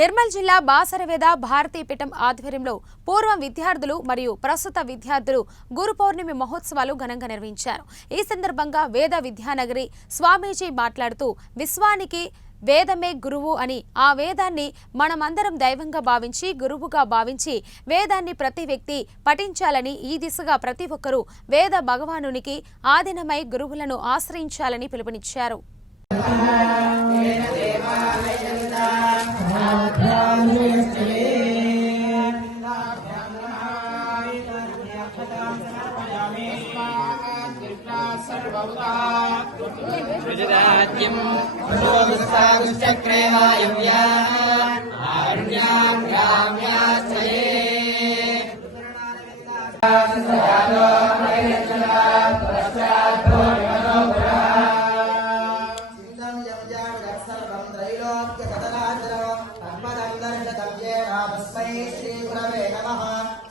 నిర్మల్ జిల్లా బాసరవేద భారతీ పీఠం ఆధ్వర్యంలో పూర్వ విద్యార్థులు మరియు ప్రస్తుత విద్యార్థులు గురు పౌర్ణమి మహోత్సవాలు ఘనంగా నిర్వహించారు. ఈ సందర్భంగా వేద విద్యానగరి స్వామీజీ మాట్లాడుతూ విశ్వానికి వేదమే గురువు అని, ఆ వేదాన్ని మనమందరం దైవంగా భావించి గురువుగా భావించి వేదాన్ని ప్రతి వ్యక్తి పఠించాలని, ఈ దిశగా ప్రతి ఒక్కరూ వేద భగవానునికి ఆధీనమై గురువులను ఆశ్రయించాలని పిలుపునిచ్చారు.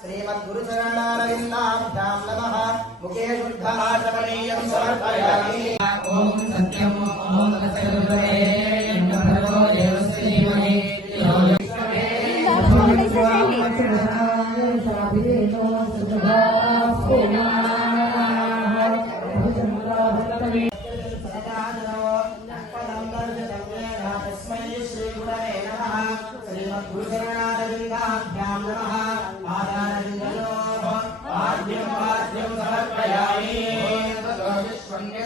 श्रीमद्गुरुचरणारविन्दाभ्यां नमः। मुखे शुद्धाचमनीयं समर्पयामि। ओम सत्यं ओम सत्यं भगवो देवस्य धीमहि श्रीमद्गुरुचरणारविन्दाभ्यां नमः।